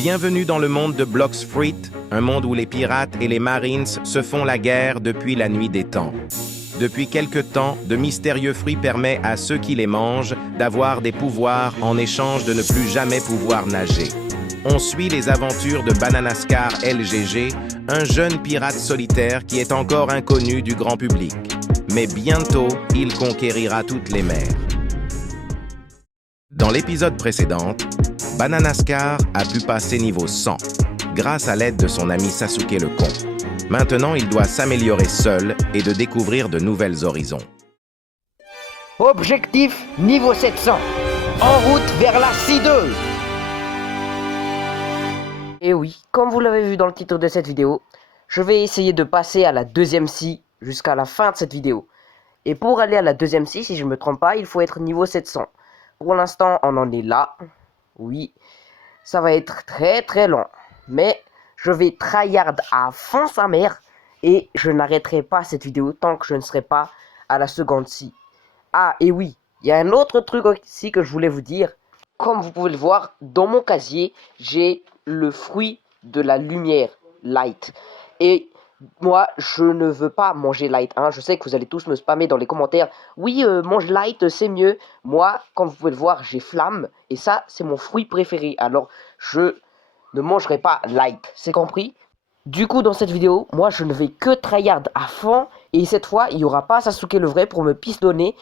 Bienvenue dans le monde de Blox Fruit, un monde où les pirates et les Marines se font la guerre depuis la nuit des temps. Depuis quelque temps, de mystérieux fruits permettent à ceux qui les mangent d'avoir des pouvoirs en échange de ne plus jamais pouvoir nager. On suit les aventures de Bananascar LGG, un jeune pirate solitaire qui est encore inconnu du grand public. Mais bientôt, il conquérira toutes les mers. Dans l'épisode précédent, Bananascar a pu passer niveau 100, grâce à l'aide de son ami Sasuke le Con. Maintenant, il doit s'améliorer seul et de découvrir de nouvelles horizons. Objectif niveau 700. En route vers la C2. Et oui, comme vous l'avez vu dans le titre de cette vidéo, je vais essayer de passer à la deuxième C jusqu'à la fin de cette vidéo. Et pour aller à la deuxième C, si je ne me trompe pas, il faut être niveau 700. Pour l'instant, on en est là. Oui, ça va être très long. Mais je vais tryhard à fond sa mère. Et je n'arrêterai pas cette vidéo tant que je ne serai pas à la seconde C. Ah, et oui, il y a un autre truc aussi que je voulais vous dire. Comme vous pouvez le voir, dans mon casier, j'ai le fruit de la lumière, Light. Et moi, je ne veux pas manger Light. Hein. Je sais que vous allez tous me spammer dans les commentaires. Oui, mange Light, c'est mieux. Moi, comme vous pouvez le voir, j'ai Flamme. Et ça, c'est mon fruit préféré. Alors, je ne mangerai pas Light. C'est compris? Du coup, dans cette vidéo, moi, je ne vais que tryhard à fond. Et cette fois, il n'y aura pas Sasuke le vrai pour me pistonner.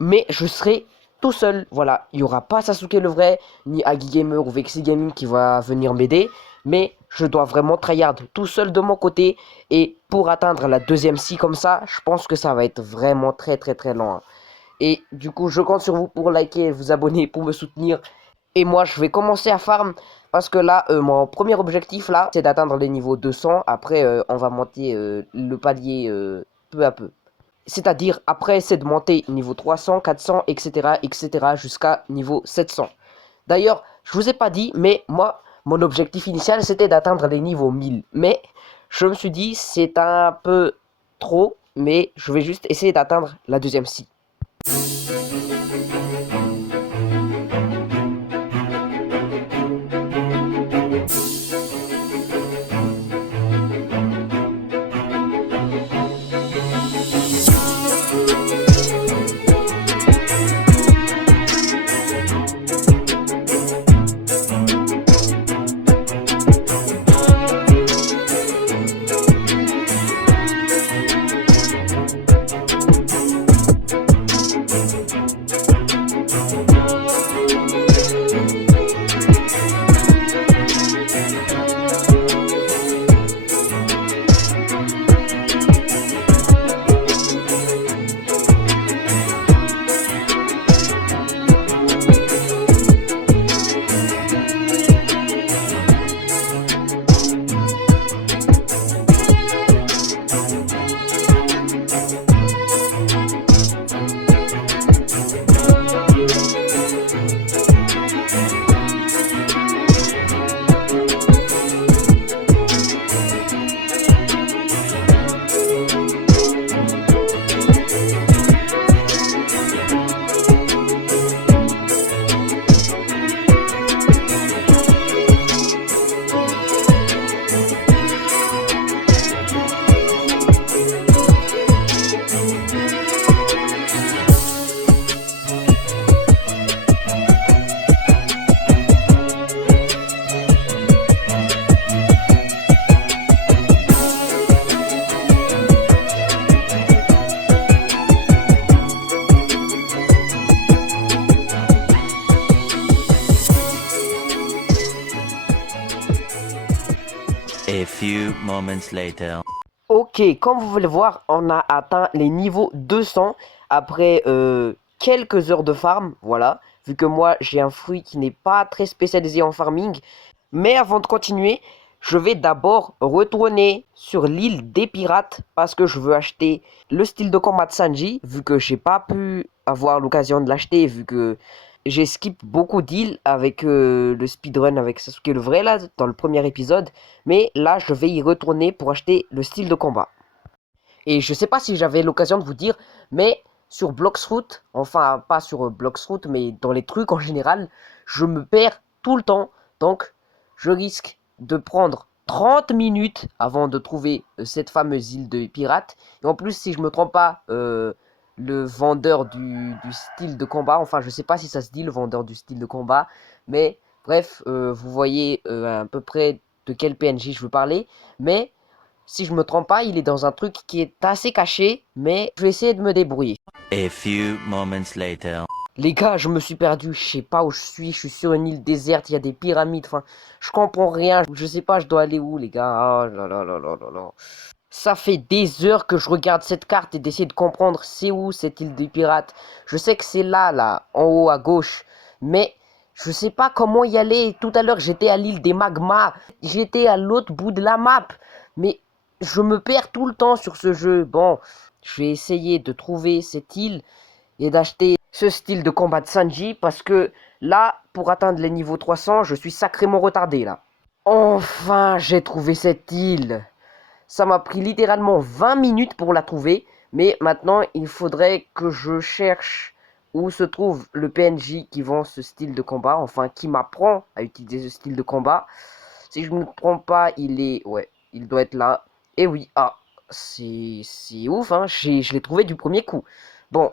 Mais je serai tout seul. Voilà, il n'y aura pas Sasuke le vrai, ni Agi Gamer ou Vexy Gaming qui va venir m'aider. Mais je dois vraiment tryhard tout seul de mon côté. Et pour atteindre la deuxième C comme ça, je pense que ça va être vraiment très long. Et du coup, je compte sur vous pour liker et vous abonner pour me soutenir. Et moi, je vais commencer à farm. Parce que là, mon premier objectif, là, c'est d'atteindre les niveaux 200. Après, on va monter le palier peu à peu. C'est-à-dire, après, c'est de monter niveau 300, 400, etc. jusqu'à niveau 700. D'ailleurs, je vous ai pas dit, mais moi, mon objectif initial, c'était d'atteindre les niveaux 1000. Mais, je me suis dit, c'est un peu trop, mais je vais juste essayer d'atteindre la deuxième C. A few moments later. Ok, comme vous pouvez le voir, on a atteint les niveaux 200 après quelques heures de farm, voilà. Vu que moi, j'ai un fruit qui n'est pas très spécialisé en farming. Mais avant de continuer, je vais d'abord retourner sur l'île des pirates parce que je veux acheter le style de combat de Sanji, vu que j'ai pas pu avoir l'occasion de l'acheter, vu que j'ai skip beaucoup d'îles avec le speedrun avec Sasuke le vrai là, dans le premier épisode. Mais là, je vais y retourner pour acheter le style de combat. Et je sais pas si j'avais l'occasion de vous dire, mais sur Blox Fruit, enfin pas sur Blox Fruit, mais dans les trucs en général, je me perds tout le temps. Donc, je risque de prendre 30 minutes avant de trouver cette fameuse île de pirates. Et en plus, si je me trompe pas, le vendeur du style de combat, enfin je sais pas si ça se dit le vendeur du style de combat, mais bref, vous voyez à peu près de quel PNJ je veux parler. Mais si je me trompe pas, il est dans un truc qui est assez caché, mais je vais essayer de me débrouiller. A few moments later. Les gars, je me suis perdu, je sais pas où je suis sur une île déserte, il y a des pyramides, enfin, je comprends rien, je sais pas, je dois aller où les gars, oh là là là là là là. Ça fait des heures que je regarde cette carte et d'essayer de comprendre c'est où cette île des pirates. Je sais que c'est là, en haut à gauche, mais je sais pas comment y aller. Tout à l'heure, j'étais à l'île des magmas, j'étais à l'autre bout de la map, mais je me perds tout le temps sur ce jeu. Bon, je vais essayer de trouver cette île et d'acheter ce style de combat de Sanji parce que là, pour atteindre les niveaux 300, je suis sacrément retardé là. Enfin, j'ai trouvé cette île. Ça m'a pris littéralement 20 minutes pour la trouver, mais maintenant il faudrait que je cherche où se trouve le PNJ qui vend ce style de combat, enfin qui m'apprend à utiliser ce style de combat. Si je ne me trompe pas, il doit être là. Et oui, c'est ouf, hein, je l'ai trouvé du premier coup. Bon,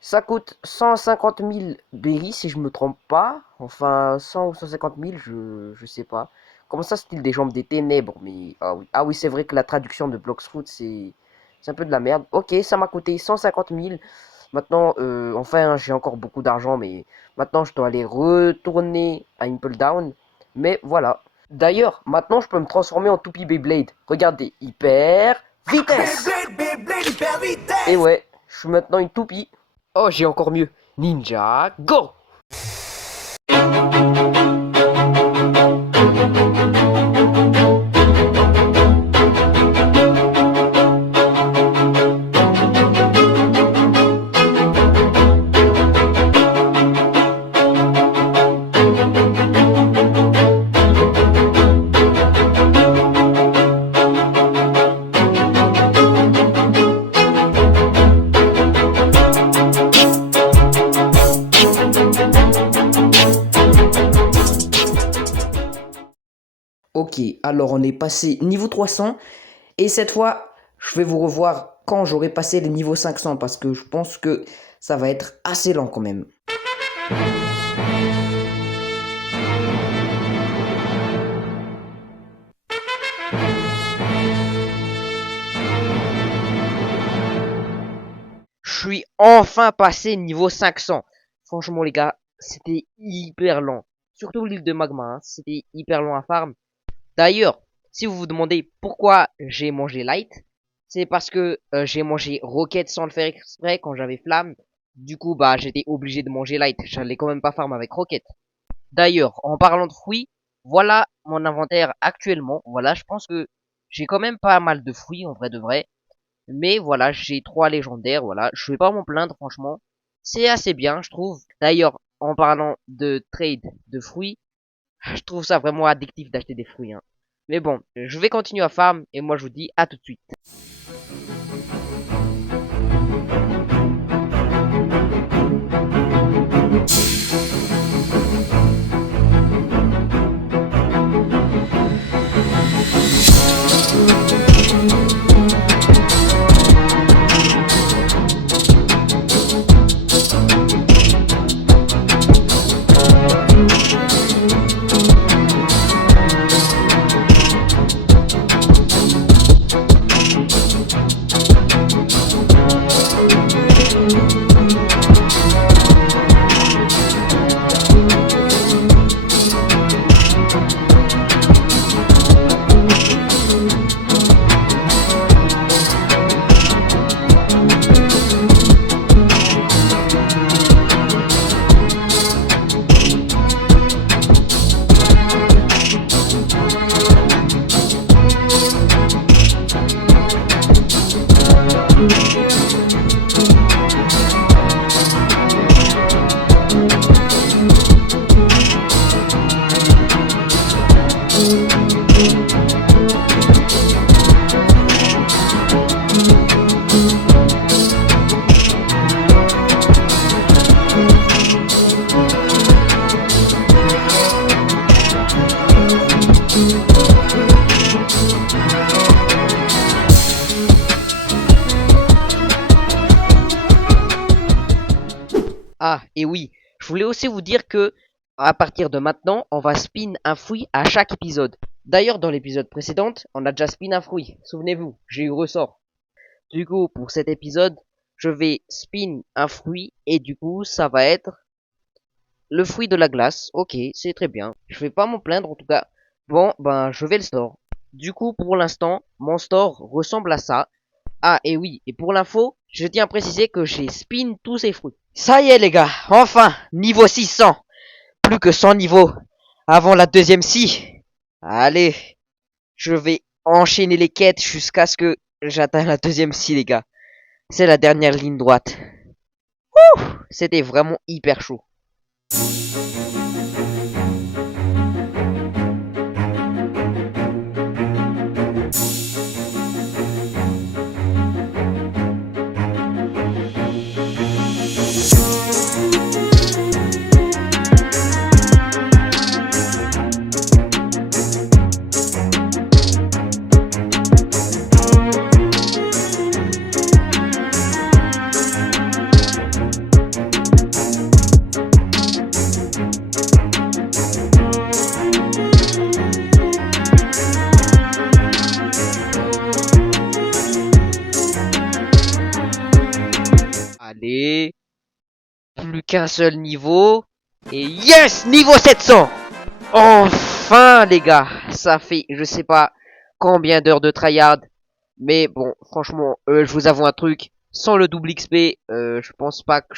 ça coûte 150 000 berries si je me trompe pas. Enfin, 100 ou 150 000, je sais pas. Comment ça, style des jambes des ténèbres? Mais ah oui, c'est vrai que la traduction de Bloxfruit, c'est un peu de la merde. Ok, ça m'a coûté 150 000. Maintenant, enfin, j'ai encore beaucoup d'argent, mais maintenant, je dois aller retourner à Impel Down. Mais voilà. D'ailleurs, maintenant, je peux me transformer en toupie Beyblade. Regardez, hyper vitesse. Et ouais, je suis maintenant une toupie. Oh, j'ai encore mieux. Ninja, go! Ok, alors on est passé niveau 300 et cette fois, je vais vous revoir quand j'aurai passé les niveaux 500 parce que je pense que ça va être assez lent quand même. Je suis enfin passé niveau 500. Franchement les gars, c'était hyper lent. Surtout l'île de magma, hein, c'était hyper long à farm. D'ailleurs, si vous vous demandez pourquoi j'ai mangé light, c'est parce que j'ai mangé rocket sans le faire exprès quand j'avais flamme. Du coup, bah j'étais obligé de manger light. J'allais quand même pas farm avec rocket. D'ailleurs, en parlant de fruits, voilà mon inventaire actuellement. Voilà, je pense que j'ai quand même pas mal de fruits en vrai de vrai. Mais voilà, j'ai 3 légendaires. Voilà, je vais pas m'en plaindre franchement. C'est assez bien, je trouve. D'ailleurs, en parlant de trade de fruits, je trouve ça vraiment addictif d'acheter des fruits, hein. Mais bon, je vais continuer à farm et moi je vous dis à tout de suite. Ah, et oui, je voulais aussi vous dire que, à partir de maintenant, on va spin un fruit à chaque épisode. D'ailleurs, dans l'épisode précédent, on a déjà spin un fruit. Souvenez-vous, j'ai eu ressort. Du coup, pour cet épisode, je vais spin un fruit et du coup, ça va être le fruit de la glace. Ok, c'est très bien. Je vais pas m'en plaindre en tout cas. Bon, ben, je vais le store. Du coup, pour l'instant, mon store ressemble à ça. Ah, et oui, et pour l'info, je tiens à préciser que j'ai spin tous ces fruits. Ça y est les gars, enfin, niveau 600. Plus que 100 niveaux avant la deuxième scie. Allez, je vais enchaîner les quêtes jusqu'à ce que j'atteigne la deuxième scie les gars. C'est la dernière ligne droite. Ouh, c'était vraiment hyper chaud. Allez, plus qu'un seul niveau. Et yes, niveau 700. Enfin les gars, ça fait je sais pas combien d'heures de tryhard. Mais bon, franchement, je vous avoue un truc. Sans le double XP, je pense pas que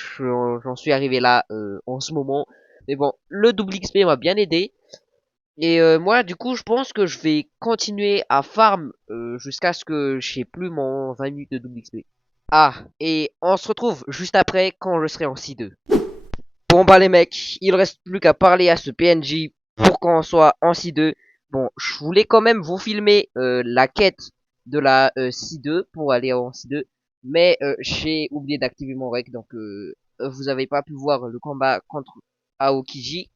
j'en suis arrivé là en ce moment. Mais bon, le double XP m'a bien aidé. Et moi, du coup, je pense que je vais continuer à farm jusqu'à ce que j'ai plus mon 20 minutes de double XP. Ah, et on se retrouve juste après quand je serai en C2. Bon bah les mecs, il reste plus qu'à parler à ce PNJ pour qu'on soit en C2. Bon, je voulais quand même vous filmer la quête de la C2 pour aller en C2. Mais j'ai oublié d'activer mon rec, donc vous avez pas pu voir le combat contre Aokiji.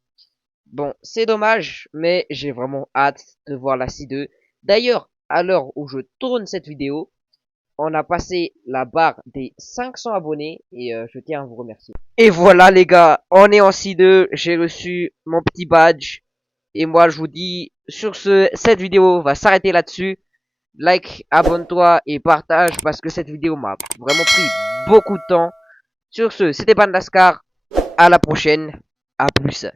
Bon, c'est dommage, mais j'ai vraiment hâte de voir la C2. D'ailleurs, à l'heure où je tourne cette vidéo, on a passé la barre des 500 abonnés et je tiens à vous remercier. Et voilà les gars, on est en C2, j'ai reçu mon petit badge. Et moi je vous dis, sur ce, cette vidéo va s'arrêter là-dessus. Like, abonne-toi et partage parce que cette vidéo m'a vraiment pris beaucoup de temps. Sur ce, c'était Pandascar, à la prochaine, à plus.